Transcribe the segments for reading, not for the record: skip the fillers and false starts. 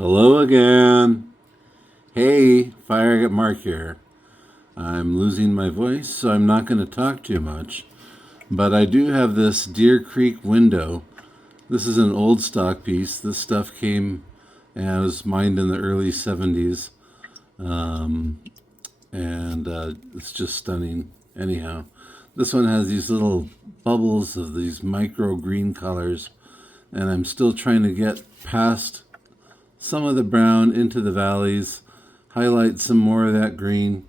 Hello again. Hey, Fire Agate Mark here. I'm losing my voice, so I'm not going to talk too much. But I do have this Deer Creek window. This is an old stock piece. This stuff came and was mined in the early 70s. Um, and it's just stunning. Anyhow, this one has these little bubbles of these micro green colors. And I'm still trying to get past some of the brown into the valleys, highlight some more of that green.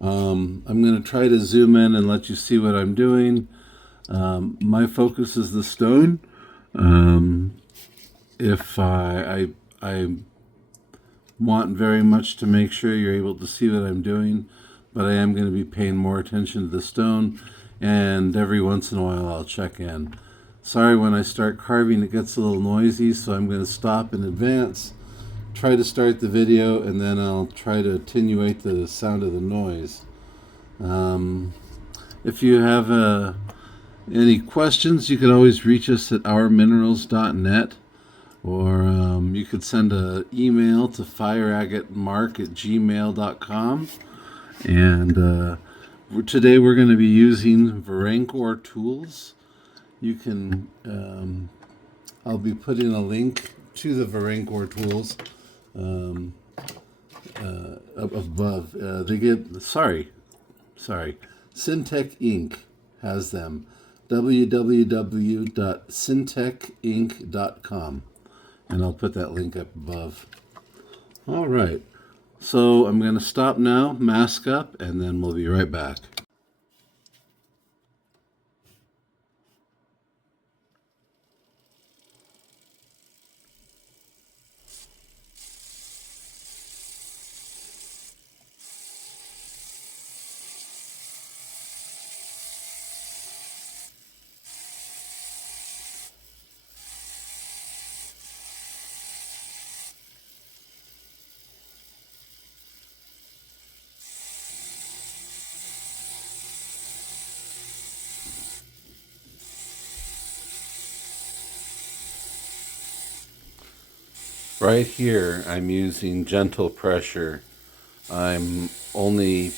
I'm going to try to zoom in and let you see what I'm doing. My focus is the stone. If I want very much to make sure you're able to see what I'm doing, but I am going to be paying more attention to the stone, and every once in a while I'll check in. Sorry, when I start carving it gets a little noisy, so I'm going to stop in advance, try to start the video, and then I'll try to attenuate the sound of the noise. If you have any questions, you can always reach us at ourminerals.net, or you could send an email to fireagatemark@gmail.com. And today we're going to be using Varenkor tools. You can, I'll be putting a link to the Varenkor tools above. Syntech Inc. has them. www.syntechinc.com. And I'll put that link up above. All right. So I'm going to stop now, mask up, and then we'll be right back. Right here, I'm using gentle pressure. I'm only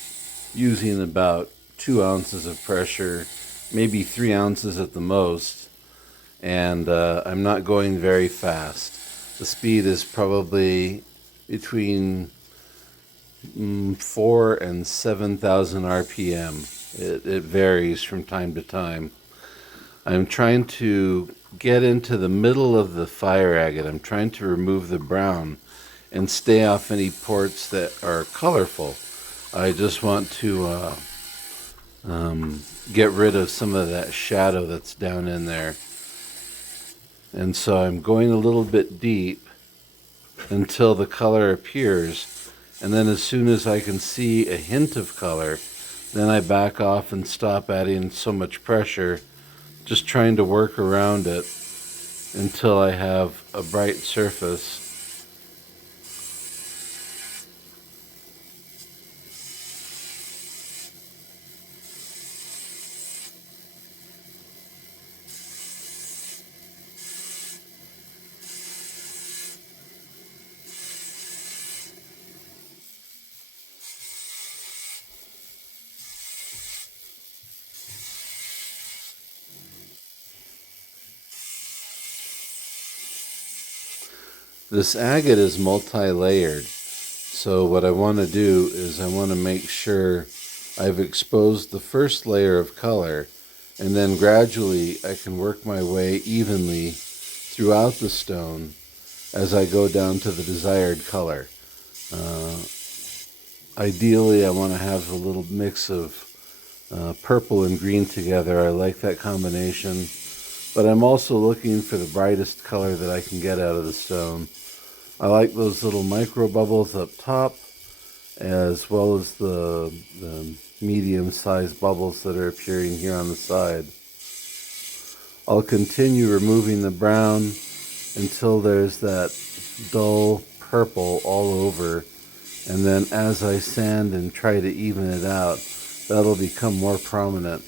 using about 2 ounces of pressure, maybe 3 ounces at the most, and I'm not going very fast. The speed is probably between 4 and 7,000 RPM. It varies from time to time. I'm trying to get into the middle of the fire agate. I'm trying to remove the brown and stay off any ports that are colorful. I just want to get rid of some of that shadow that's down in there. And so I'm going a little bit deep until the color appears. And then as soon as I can see a hint of color, then I back off and stop adding so much pressure, just trying to work around it until I have a bright surface. This agate is multi-layered, so what I want to do is I want to make sure I've exposed the first layer of color, and then gradually I can work my way evenly throughout the stone as I go down to the desired color. Ideally, I want to have a little mix of purple and green together. I like that combination, but I'm also looking for the brightest color that I can get out of the stone. I like those little micro bubbles up top, as well as the medium-sized bubbles that are appearing here on the side. I'll continue removing the brown until there's that dull purple all over, and then as I sand and try to even it out, that'll become more prominent.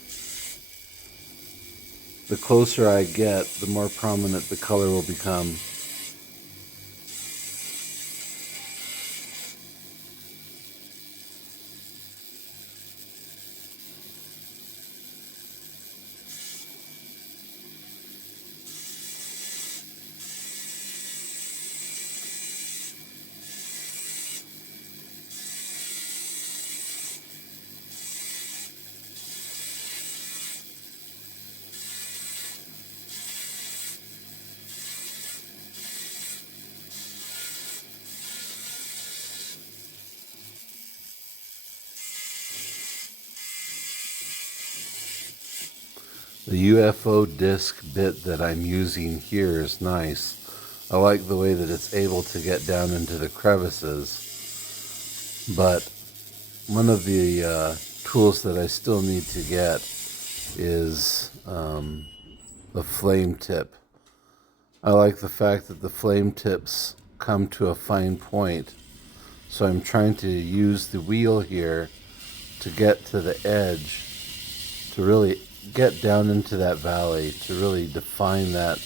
The closer I get, the more prominent the color will become. The UFO disc bit that I'm using here is nice. I like the way that it's able to get down into the crevices, but one of the tools that I still need to get is the flame tip. I like the fact that the flame tips come to a fine point, so I'm trying to use the wheel here to get to the edge, to really get down into that valley, to really define that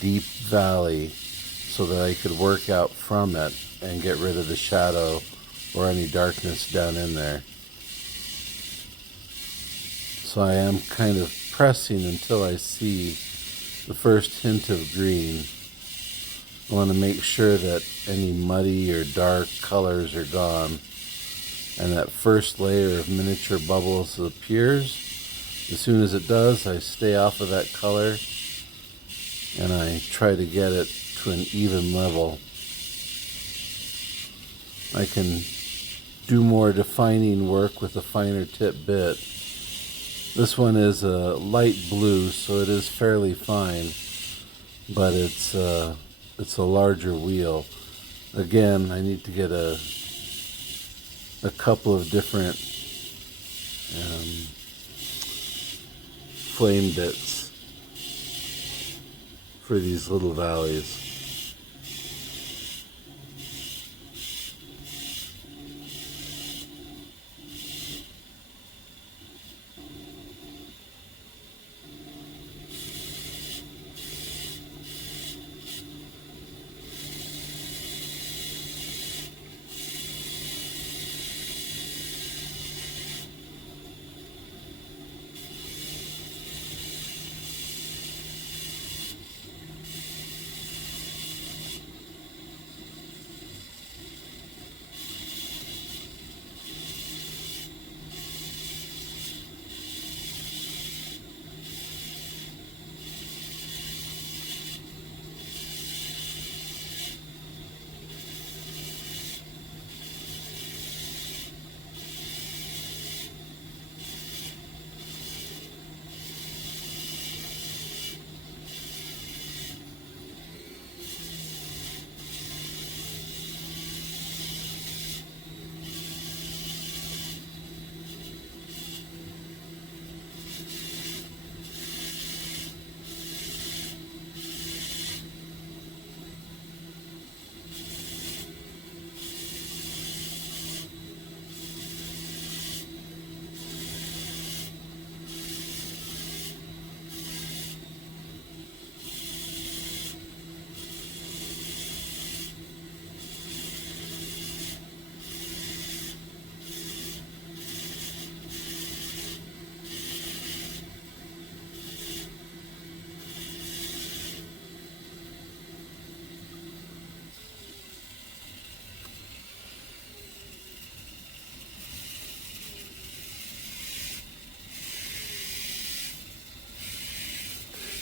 deep valley so that I could work out from it and get rid of the shadow or any darkness down in there. So I am kind of pressing until I see the first hint of green. I want to make sure that any muddy or dark colors are gone, and that first layer of miniature bubbles appears. As soon as it does, I stay off of that color and I try to get it to an even level. I can do more defining work with a finer tip bit. This one is a light blue, so it is fairly fine, but it's a larger wheel. Again, I need to get a couple of different flame bits for these little valleys.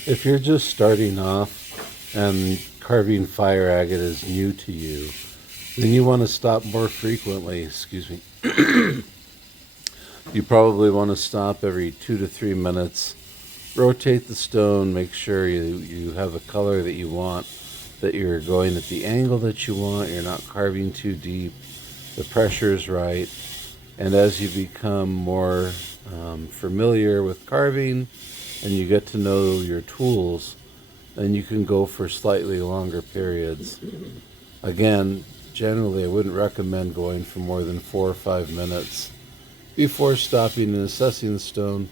If you're just starting off and carving fire agate is new to you, then you want to stop more frequently. Excuse me. You probably want to stop every 2 to 3 minutes. Rotate the stone, make sure you have the color that you want, that you're going at the angle that you want, you're not carving too deep, the pressure is right. And as you become more familiar with carving and you get to know your tools, then you can go for slightly longer periods. Again, generally I wouldn't recommend going for more than 4 or 5 minutes before stopping and assessing the stone,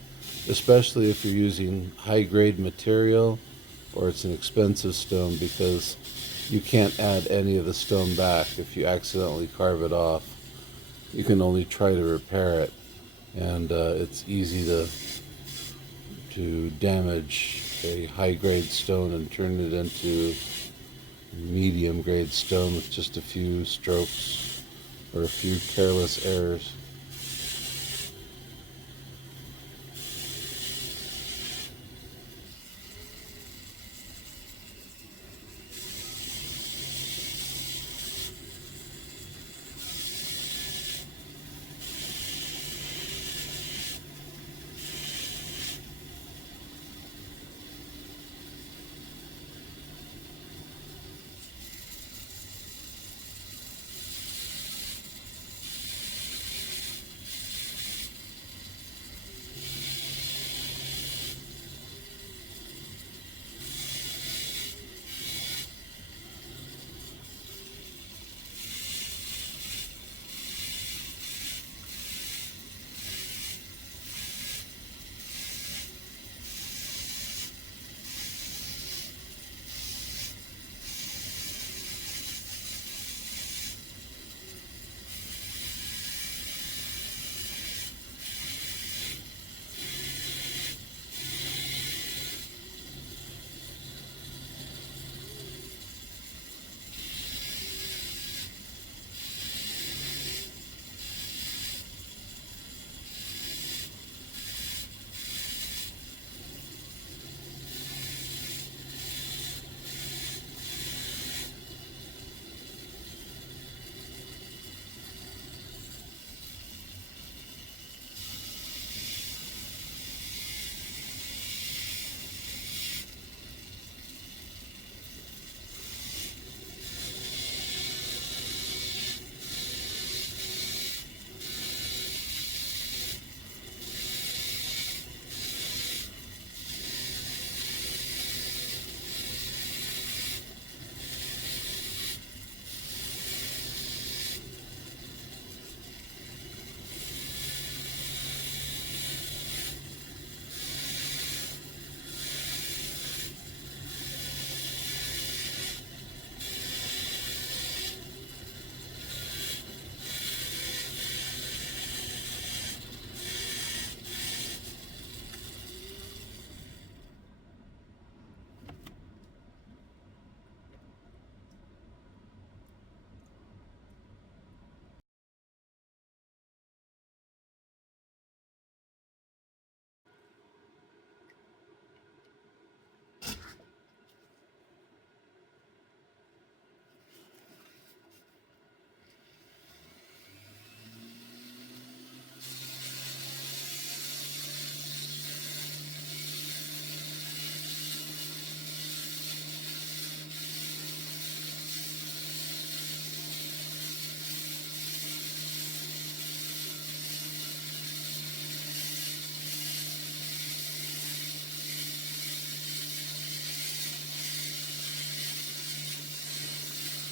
especially if you're using high-grade material or it's an expensive stone, because you can't add any of the stone back if you accidentally carve it off. You can only try to repair it, and it's easy to damage a high-grade stone and turn it into medium-grade stone with just a few strokes or a few careless errors.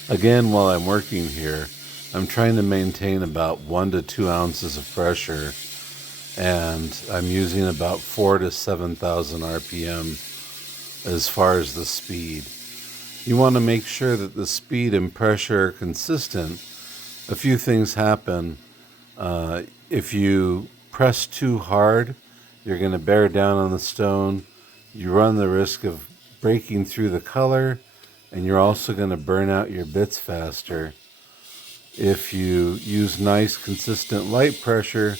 Again, while I'm working here, I'm trying to maintain about 1 to 2 ounces of pressure, and I'm using about 4 to 7,000 RPM as far as the speed. You want to make sure that the speed and pressure are consistent. A few things happen. If you press too hard, you're going to bear down on the stone. You run the risk of breaking through the color, and you're also going to burn out your bits faster. If you use nice, consistent light pressure,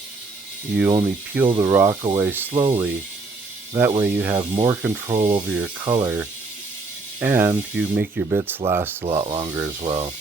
you only peel the rock away slowly. That way you have more control over your color, and you make your bits last a lot longer as well.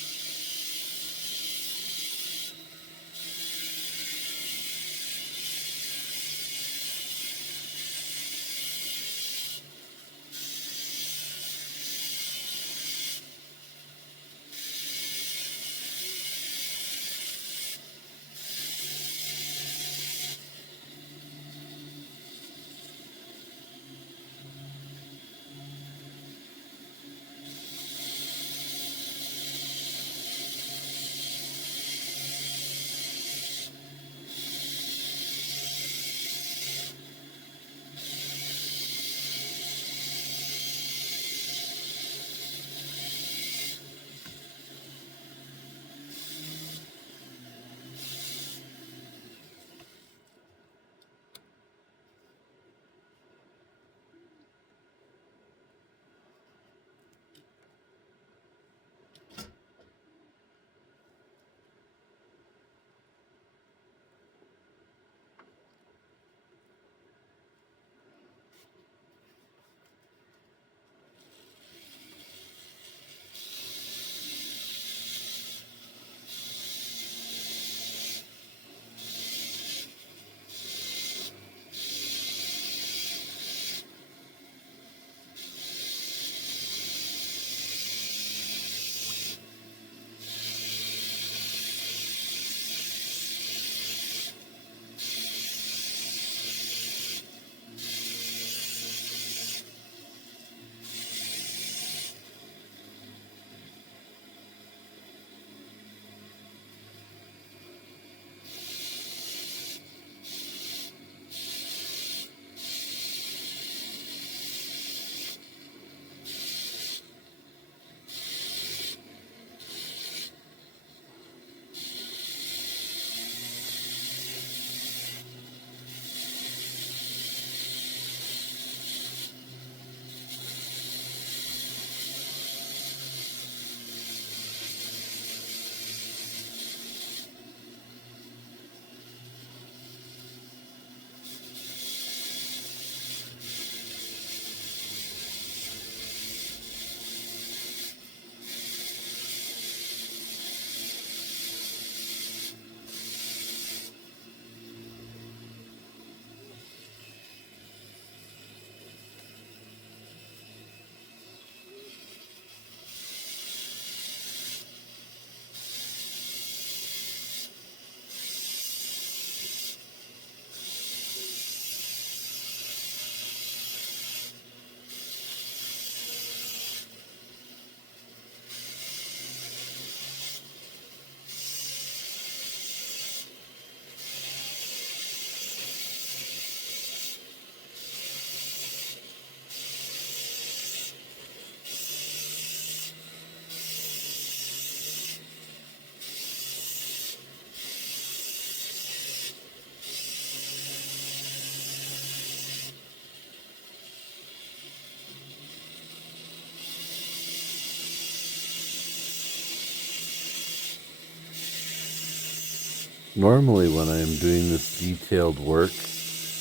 Normally when I'm doing this detailed work,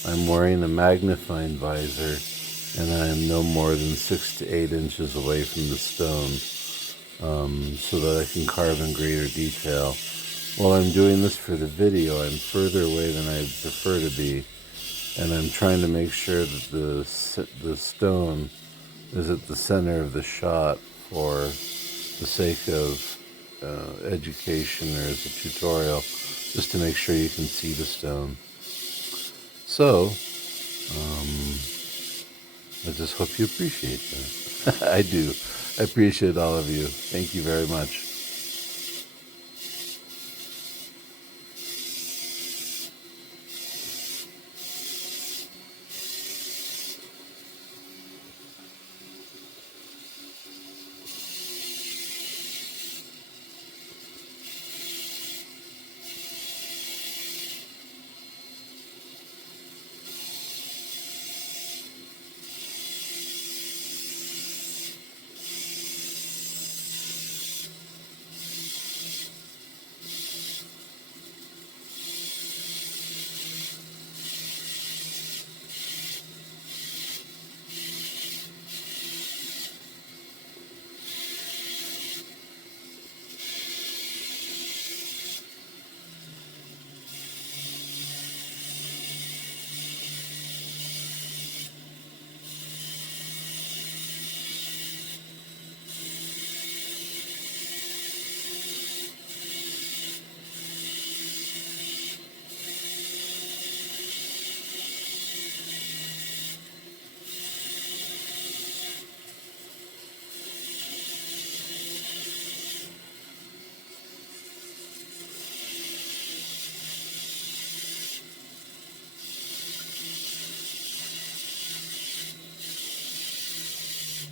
I'm wearing a magnifying visor, and I'm no more than 6 to 8 inches away from the stone, so that I can carve in greater detail. While I'm doing this for the video, I'm further away than I prefer to be, and I'm trying to make sure that the stone is at the center of the shot for the sake of education or as a tutorial, just to make sure you can see the stone. So, I just hope you appreciate that. I do. I appreciate all of you. Thank you very much.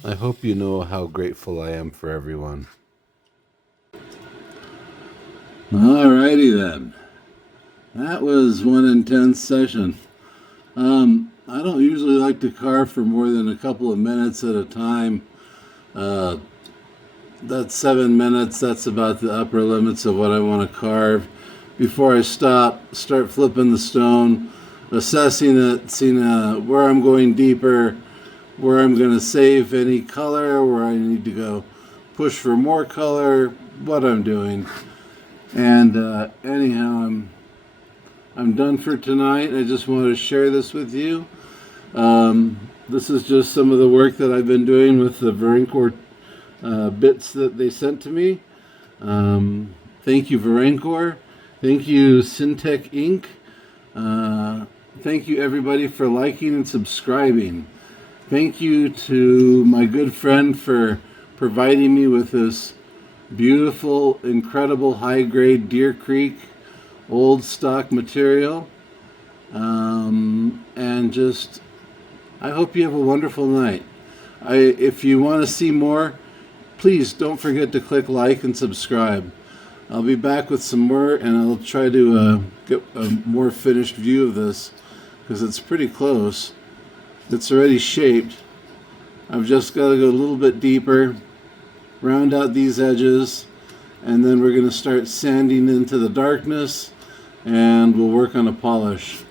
I hope you know how grateful I am for everyone. Alrighty then. That was one intense session. I don't usually like to carve for more than a couple of minutes at a time. That's 7 minutes. That's about the upper limits of what I want to carve. Before I start flipping the stone, assessing it, seeing where I'm going deeper, where I'm going to save any color, where I need to go push for more color, what I'm doing. And anyhow, I'm done for tonight. I just wanted to share this with you. This is just some of the work that I've been doing with the Varenkor bits that they sent to me. Thank you, Varenkor. Thank you, Syntech Inc. Thank you, everybody, for liking and subscribing. Thank you to my good friend for providing me with this beautiful, incredible, high-grade Deer Creek old stock material. And just, I hope you have a wonderful night. If you want to see more, please don't forget to click like and subscribe. I'll be back with some more, and I'll try to get a more finished view of this, because it's pretty close. It's already shaped. I've just got to go a little bit deeper, round out these edges, and then we're going to start sanding into the darkness, and we'll work on a polish.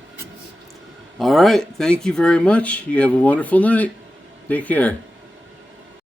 All right, thank you very much. You have a wonderful night. Take care.